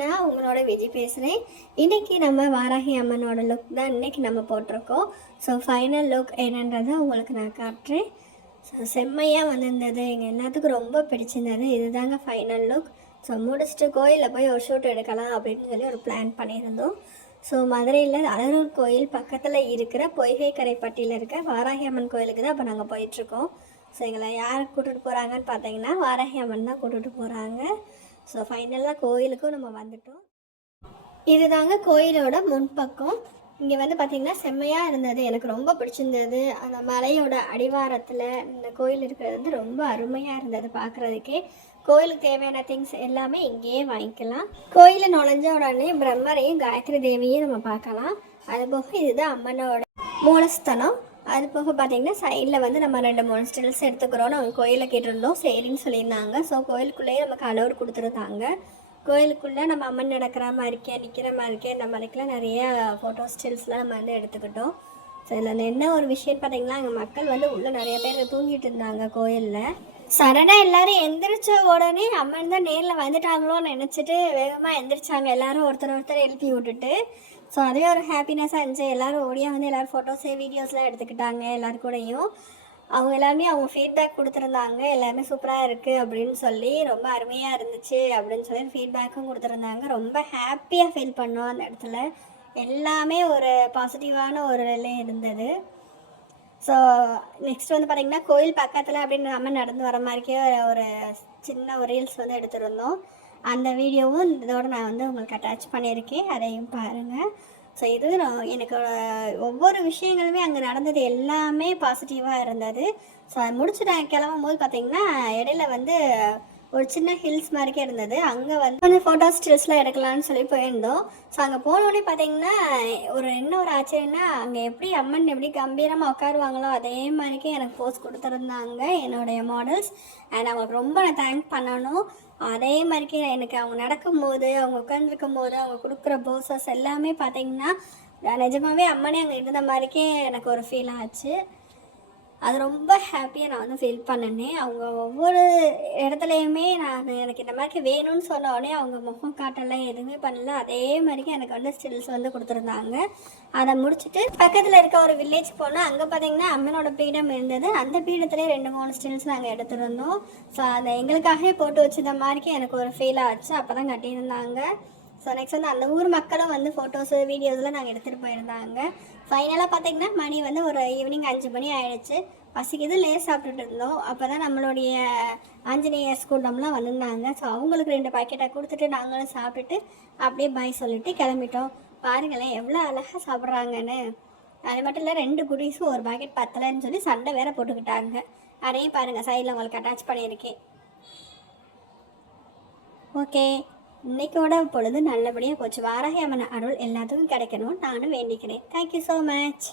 நான் உங்களோட விஜய் பேசுகிறேன். இன்றைக்கி நம்ம வாராகி அம்மனோட லுக் தான் இன்றைக்கி நம்ம போட்டிருக்கோம். ஸோ ஃபைனல் லுக் என்னன்றதை உங்களுக்கு நான் காட்டுறேன். ஸோ செம்மையாக வந்திருந்தது, எங்கள் எல்லாத்துக்கும் ரொம்ப பிடிச்சிருந்தது. இதுதாங்க ஃபைனல் லுக். ஸோ முடிச்சுட்டு கோயிலில் போய் ஒரு ஷூட் எடுக்கலாம் அப்படின்னு சொல்லி ஒரு பிளான் பண்ணியிருந்தோம். ஸோ மதுரையில் அழகர் கோயில் பக்கத்தில் இருக்கிற பொய்கை கரைப்பட்டியில் இருக்க வாராகி அம்மன் கோயிலுக்கு தான் இப்போ நாங்கள் போயிட்டுருக்கோம். ஸோ எங்களை யார் கூட்டிகிட்டு போகிறாங்கன்னு பார்த்தீங்கன்னா வாராகி அம்மன் தான் கூட்டிகிட்டு போகிறாங்க. ஸோ ஃபைனலாக கோயிலுக்கும் நம்ம வந்துட்டோம். இது தாங்க கோயிலோட முன்பக்கம். இங்கே வந்து பார்த்திங்கன்னா செம்மையாக இருந்தது, எனக்கு ரொம்ப பிடிச்சிருந்தது. அந்த மலையோட அடிவாரத்தில் இந்த கோயில் இருக்கிறது வந்து ரொம்ப அருமையாக இருந்தது பார்க்குறதுக்கே. கோயிலுக்கு தேவையான திங்ஸ் எல்லாமே இங்கேயே வாங்கிக்கலாம். கோயிலில் நுழைஞ்ச உடனே பிரம்மரையும் காயத்ரி தேவியும் நம்ம பார்க்கலாம். அதுபோக இதுதான் அம்மனோட மூலஸ்தலம். அது போக பார்த்திங்கன்னா சைடில் வந்து நம்ம 2-3 ஸ்டில்ஸ் எடுத்துக்கிறோன்னு அவங்க கோயிலை கேட்டிருந்தோம். சரின்னு சொல்லியிருந்தாங்க. ஸோ கோயிலுக்குள்ளேயே நமக்கு அலோடு கொடுத்துருந்தாங்க. கோயிலுக்குள்ளே நம்ம அம்மன் நடக்கிற மாதிரிக்கே நிற்கிற மாதிரிக்கே இந்த மாதிரிக்கெலாம் நிறைய ஃபோட்டோ ஸ்டில்ஸ்லாம் நம்ம வந்து எடுத்துக்கிட்டோம். ஸோ இதில் என்ன ஒரு விஷயம் பார்த்திங்கன்னா, அங்கே மக்கள் வந்து உள்ளே நிறைய பேர் தூங்கிட்டு இருந்தாங்க கோயிலில். சடனாக எல்லோரும் எந்திரிச்ச உடனே அம்மன் தான் நேரில் வந்துட்டாங்களோன்னு நினச்சிட்டு வேகமாக எந்திரிச்சாங்க. எல்லோரும் ஒருத்தர் எழுப்பி விட்டுட்டு. ஸோ அதுவே ஒரு ஹாப்பினஸ்ஸாக இருந்துச்சு. எல்லோரும் ஓடியாக வந்து எல்லோரும் ஃபோட்டோஸு வீடியோஸ்லாம் எடுத்துக்கிட்டாங்க. எல்லாருக்கூடையும் அவங்க எல்லாருமே அவங்க ஃபீட்பேக் கொடுத்துருந்தாங்க. எல்லாருமே சூப்பராக இருக்குது அப்படின்னு சொல்லி, ரொம்ப அருமையாக இருந்துச்சு அப்படின்னு சொல்லி ஃபீட்பேக்கும் கொடுத்துருந்தாங்க. ரொம்ப ஹாப்பியாக ஃபீல் பண்ணோம் அந்த இடத்துல. எல்லாமே ஒரு பாசிட்டிவான ஒரு நிலை இருந்தது. ஸோ நெக்ஸ்ட் வந்து பார்த்திங்கன்னா கோயில் பக்கத்தில் அப்படின்னு நம்ம நடந்து வர மாதிரிக்கே ஒரு சின்ன ஒரு ரீல்ஸ் வந்து எடுத்துருந்தோம். அந்த வீடியோவும் இதோடு நான் வந்து உங்களுக்கு அட்டாச் பண்ணியிருக்கேன், அதையும் பாருங்கள். ஸோ இது எனக்கு ஒவ்வொரு விஷயங்களுமே அங்கே நடந்தது எல்லாமே பாசிட்டிவாக இருந்தது. ஸோ அதை முடிச்சு நான் கிளம்பும் போது பார்த்திங்கன்னா இடையில வந்து ஒரு சின்ன ஹில்ஸ் மாதிரிக்கே இருந்தது. அங்கே வந்து கொஞ்சம் ஃபோட்டோ ஸ்டில்ஸ்லாம் எடுக்கலான்னு சொல்லி போயிருந்தோம். ஸோ அங்கே போனோடனே பார்த்திங்கன்னா என்ன ஒரு ஆச்சரியன்னா, அங்கே எப்படி அம்மன் எப்படி கம்பீரமாக உட்காருவாங்களோ அதே மாதிரிக்கே எனக்கு போஸ் கொடுத்துருந்தாங்க என்னுடைய மாடல்ஸ். அண்ட் அவங்களுக்கு ரொம்ப நான் தேங்க் பண்ணணும். அதே மாதிரிக்கே எனக்கு அவங்க நடக்கும்போது, அவங்க உட்காந்துருக்கும் போது, அவங்க கொடுக்குற போசஸ் எல்லாமே பார்த்திங்கன்னா நிஜமாகவே அம்மனே அங்கே இருந்த மாதிரிக்கே எனக்கு ஒரு ஃபீல் ஆச்சு. அது ரொம்ப ஹாப்பியாக நான் வந்து ஃபீல் பண்ணினேன். அவங்க ஒவ்வொரு இடத்துலையுமே எனக்கு இந்த மாதிரி வேணும்னு சொன்ன உடனே அவங்க முகம் காட்டலாம் எதுவுமே பண்ணல. அதே மாதிரிக்கு எனக்கு வந்து ஸ்டில்ஸ் வந்து கொடுத்துருந்தாங்க. அதை முடிச்சுட்டு பக்கத்தில் இருக்க ஒரு வில்லேஜ் போனால் அங்கே பார்த்திங்கன்னா அம்மனோட பீடம் இருந்தது. அந்த பீடத்துலேயே 2-3 ஸ்டில்ஸ் நாங்கள் எடுத்துருந்தோம். ஸோ அதை எங்களுக்காகவே போட்டு வச்சுத மாதிரிக்கு எனக்கு ஒரு ஃபீல் ஆச்சு. அப்போ தான் கட்டியிருந்தாங்க. ஸோ நெக்ஸ்ட் வந்து அந்த ஊர் மக்களும் வந்து ஃபோட்டோஸு வீடியோஸ்லாம் நாங்கள் எடுத்துகிட்டு போயிருந்தாங்க. ஃபைனலாக பார்த்திங்கன்னா மணி வந்து ஒரு ஈவினிங் 5 மணி ஆகிடுச்சு. பசிக்குது லேஸ் சாப்பிட்டுட்டு இருந்தோம். அப்போ தான் நம்மளுடைய ஆஞ்சநேயர் கூட்டம்லாம் வந்திருந்தாங்க. ஸோ அவங்களுக்கு 2 பாக்கெட்டை கொடுத்துட்டு நாங்களும் சாப்பிட்டுட்டு அப்படியே பாய் சொல்லிவிட்டு கிளம்பிட்டோம். பாருங்களேன் எவ்வளோ அழகாக சாப்பிட்றாங்கன்னு. அது மட்டும் இல்லை 2 குடீஸும் ஒரு பாக்கெட் பத்தலைன்னு சொல்லி சண்டை வேற போட்டுக்கிட்டாங்க. அதையும் பாருங்கள் சைடில் உங்களுக்கு அட்டாச் பண்ணியிருக்கேன். ஓகே, இன்னைக்கோட பொழுது நல்லபடியாக போச்சு. வாராகி அம்மன் அருள் எல்லாத்துக்கும் கிடைக்கணும்னு நானும் வேண்டிக்கிறேன். Thank you so much.